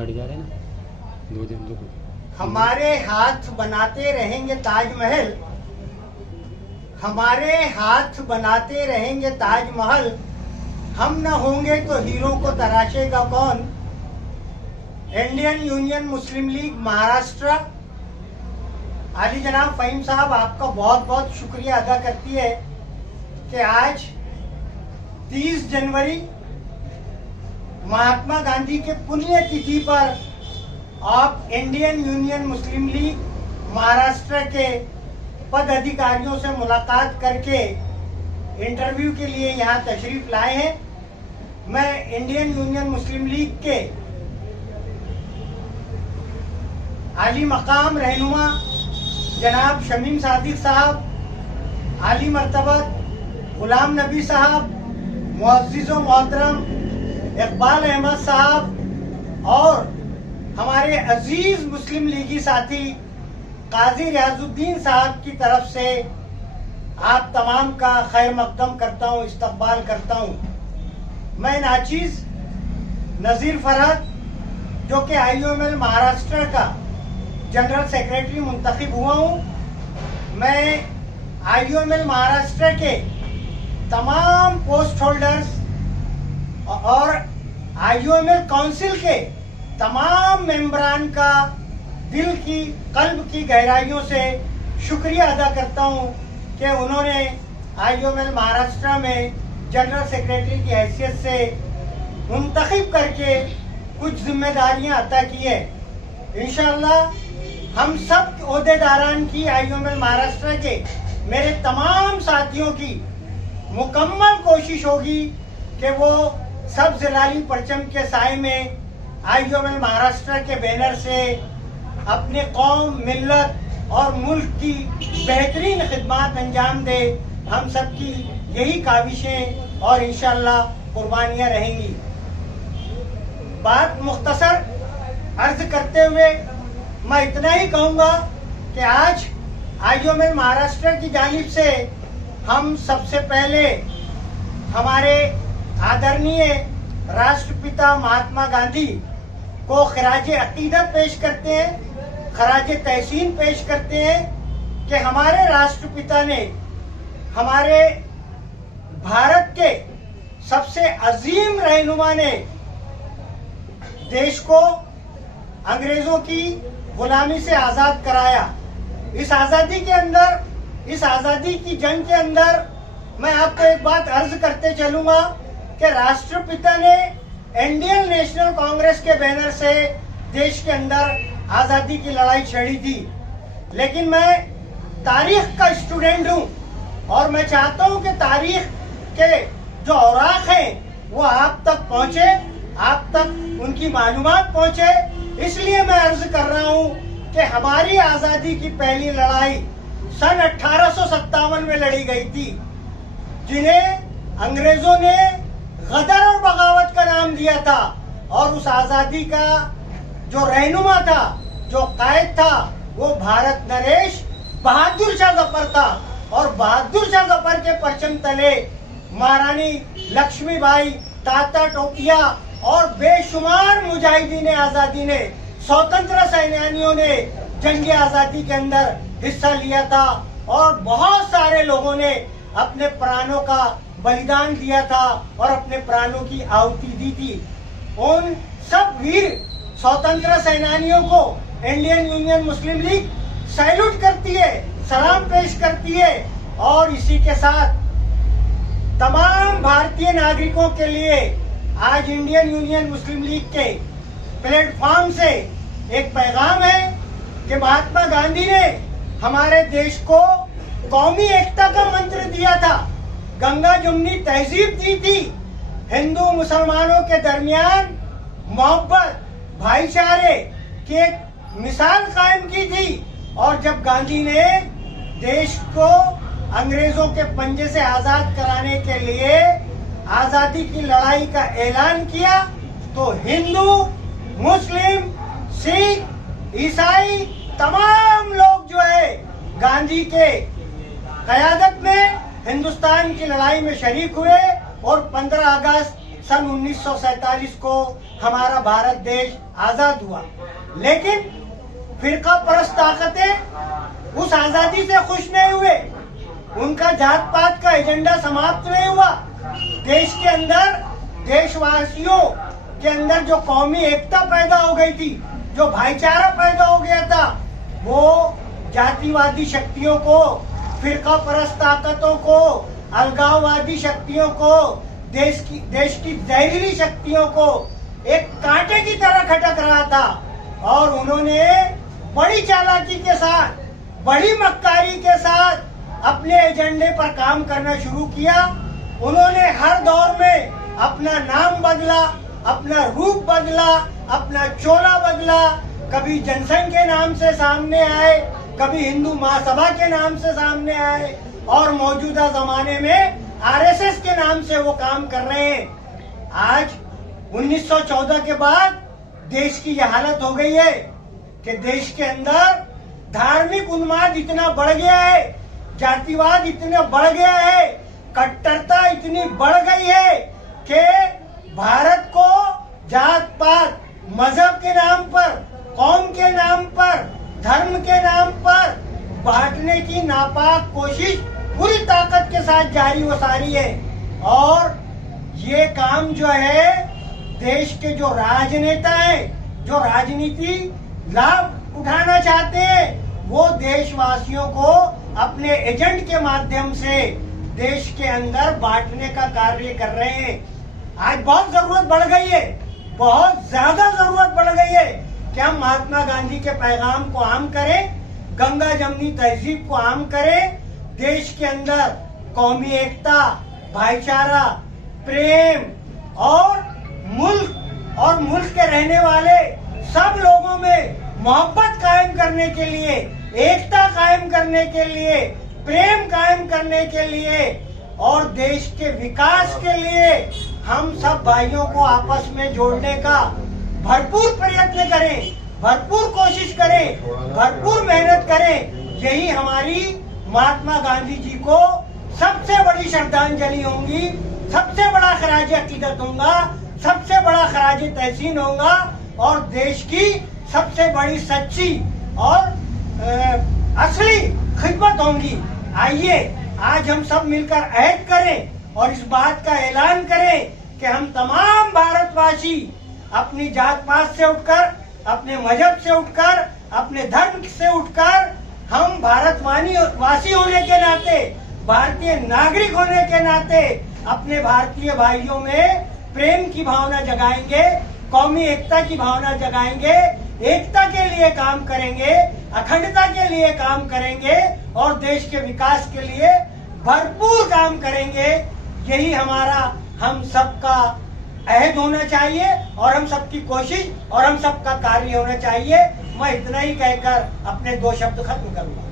काटे जा रहे हैं ना 2 दिन तो हमारे हाथ बनाते रहेंगे ताजमहल, हमारे हाथ बनाते रहेंगे ताजमहल, हम न होंगे तो हीरो को तराशेगा कौन। इंडियन यूनियन मुस्लिम लीग महाराष्ट्र आली जनाब फ़हीम साहब आपका बहुत बहुत शुक्रिया अदा करती है कि आज 30 जनवरी महात्मा गांधी के पुण्य तिथि पर आप इंडियन यूनियन मुस्लिम लीग महाराष्ट्र के पद अधिकारियों से मुलाकात करके इंटरव्यू के लिए यहाँ तशरीफ लाए हैं। मैं इंडियन यूनियन मुस्लिम लीग के आली मकाम रहनुमा जनाब शमीम सादिक साहब, आली मर्तबत गुलाम नबी साहब, मुअज़्ज़िज़ व मोहतरम इकबाल अहमद साहब और हमारे अजीज मुस्लिम लीगी साथी काजी रियाजुद्दीन साहब की तरफ से आप तमाम का खैर मकदम करता हूँ, इस्तकबाल करता हूँ। मैं नाचीज नज़ीर फरहत जो कि IUML महाराष्ट्र का जनरल सेक्रेटरी मुंतखब हुआ हूँ। मैं IUML महाराष्ट्र के तमाम पोस्ट होल्डर्स और IUML काउंसिल के तमाम मेंबरान का दिल की कल्ब की गहराइयों से शुक्रिया अदा करता हूँ कि उन्होंने IUML महाराष्ट्र में जनरल सेक्रेटरी की हैसियत से मुंतखब करके कुछ जिम्मेदारियां अता की है। इंशाअल्लाह हम सब ओहदेदारान की IUML महाराष्ट्र के मेरे तमाम साथियों की मुकम्मल कोशिश होगी कि वो सब जिलाली परचम के साए में IUML महाराष्ट्र के बैनर से अपने कौम, मिल्लत और मुल्क की बेहतरीन खिदमत अंजाम दे। हम सब की यही काविशें और इंशाअल्लाह कुर्बानियाँ रहेंगी। बात मुख्तसर अर्ज करते हुए मैं इतना ही कहूँगा कि आज IUML महाराष्ट्र की जानिब से हम सबसे पहले हमारे आदरणीय राष्ट्रपिता महात्मा गांधी को खराज अकीदत पेश करते हैं, खराज तहसीन पेश करते हैं कि हमारे राष्ट्रपिता ने हमारे भारत के सबसे अजीम रहनुमा ने देश को अंग्रेजों की गुलामी से आजाद कराया। इस आजादी के अंदर, इस आजादी की जंग के अंदर मैं आपको एक बात अर्ज करते चलूंगा कि राष्ट्रपिता ने इंडियन नेशनल कांग्रेस के बैनर से देश के अंदर आजादी की लड़ाई छेड़ी थी। लेकिन मैं तारीख का स्टूडेंट हूं और मैं चाहता हूं कि तारीख के जो औराक हैं वो आप तक पहुंचे, आप तक उनकी मालूमात पहुंचे। इसलिए मैं अर्ज कर रहा हूं कि हमारी आजादी की पहली लड़ाई सन 1857 में लड़ी गई थी, जिन्हें अंग्रेजों ने गदर और बगावत का नाम दिया था। और उस आजादी का जो रहनुमा था, जो कायद था, वो भारत नरेश बहादुर शाह जफर था। और बहादुर शाह जफर के परचम तले महारानी लक्ष्मीबाई, ताता टोपिया और बेशुमार मुजाहिदीन आजादी ने, स्वतंत्र सेनानियों ने जंग आजादी के अंदर हिस्सा लिया था। और बहुत सारे लोगों ने अपने प्राणों का बलिदान दिया था और अपने प्राणों की आहुति दी थी। उन सब वीर स्वतंत्र सेनानियों को इंडियन यूनियन मुस्लिम लीग सैल्यूट करती है, सलाम पेश करती है। और इसी के साथ तमाम भारतीय नागरिकों के लिए आज इंडियन यूनियन मुस्लिम लीग के प्लेटफॉर्म से एक पैगाम है कि महात्मा गांधी ने हमारे देश को कौमी एकता का मंत्र दिया था, गंगा जमुनी तहजीब दी थी, हिंदू मुसलमानों के दरमियान मोहब्बत, भाईचारे की एक मिसाल कायम की थी। और जब गांधी ने देश को अंग्रेजों के पंजे से आजाद कराने के लिए आजादी की लड़ाई का ऐलान किया, तो हिंदू, मुस्लिम, सिख, ईसाई तमाम लोग जो है गांधी के क़यादत में हिंदुस्तान की लड़ाई में शरीक हुए और 15 अगस्त सन 1947 को हमारा भारत देश आजाद हुआ, लेकिन फिरका परस्त ताकतें उस आजादी से खुश नहीं हुए। उनका जात पात का एजेंडा समाप्त नहीं हुआ। देश के अंदर, देशवासियों के अंदर जो कौमी एकता पैदा हो गई थी, जो भाईचारा पैदा हो गया था, वो जातिवादी शक्तियों को, फिरका परस्त ताकतों को, अलगाववादी शक्तियों को, देश की जहरीली शक्तियों को एक कांटे की तरह खटक रहा था। और उन्होंने बड़ी चालाकी के साथ, बड़ी मक्कारी के साथ अपने एजेंडे पर काम करना शुरू किया। उन्होंने हर दौर में अपना नाम बदला, अपना रूप बदला, अपना चोला बदला। कभी जनसंघ के नाम से सामने आए, कभी हिंदू महासभा के नाम से सामने आए, और मौजूदा जमाने में आरएसएस के नाम से वो काम कर रहे हैं। आज 1914 के बाद देश की यह हालत हो गई है कि देश के अंदर धार्मिक उन्माद इतना बढ़ गया है, जातिवाद इतना बढ़ गया है, कट्टरता इतनी बढ़ गई है कि भारत को जात पात, मजहब के नाम पर, कौम के नाम पर, धर्म के नाम पर बांटने की नापाक कोशिश पूरी ताकत के साथ जारी व सारी है। और ये काम जो है, देश के जो राजनेता हैं, जो राजनीति लाभ उठाना चाहते हैं, वो देशवासियों को अपने एजेंट के माध्यम से देश के अंदर बांटने का कार्य कर रहे हैं। आज बहुत जरूरत बढ़ गई है, बहुत ज्यादा जरूरत बढ़ गई है कि हम महात्मा गांधी के पैगाम को आम करें, गंगा जमनी तहजीब को आम करें, देश के अंदर कौमी एकता, भाईचारा, प्रेम और मुल्क के रहने वाले सब लोगों में मोहब्बत कायम करने के लिए, एकता कायम करने के लिए, प्रेम कायम करने के लिए और देश के विकास के लिए हम सब भाइयों को आपस में जोड़ने का भरपूर प्रयत्न करें, भरपूर कोशिश करें, भरपूर मेहनत करें। यही हमारी महात्मा गांधी जी को सबसे बड़ी श्रद्धांजलि होगी, सबसे बड़ा खराज अकीदत होगा, सबसे बड़ा खराज तहसीन होगा और देश की सबसे बड़ी सच्ची और असली खिदमत होगी। आइए आज हम सब मिलकर अहद करें और इस बात का ऐलान करें कि हम तमाम भारतवासी अपनी जात पात से उठकर, अपने मजहब से उठकर, अपने धर्म से उठकर, हम भारतवासी होने के नाते, भारतीय नागरिक होने के नाते अपने भारतीय भाइयों में प्रेम की भावना जगाएंगे, कौमी एकता की भावना जगाएंगे, एकता के लिए काम करेंगे, अखंडता के लिए काम करेंगे और देश के विकास के लिए भरपूर काम करेंगे। यही हमारा हम सबका अहद होना चाहिए और हम सबकी कोशिश और हम सबका कार्य होना चाहिए। मैं इतना ही कहकर अपने 2 शब्द खत्म करूंगा।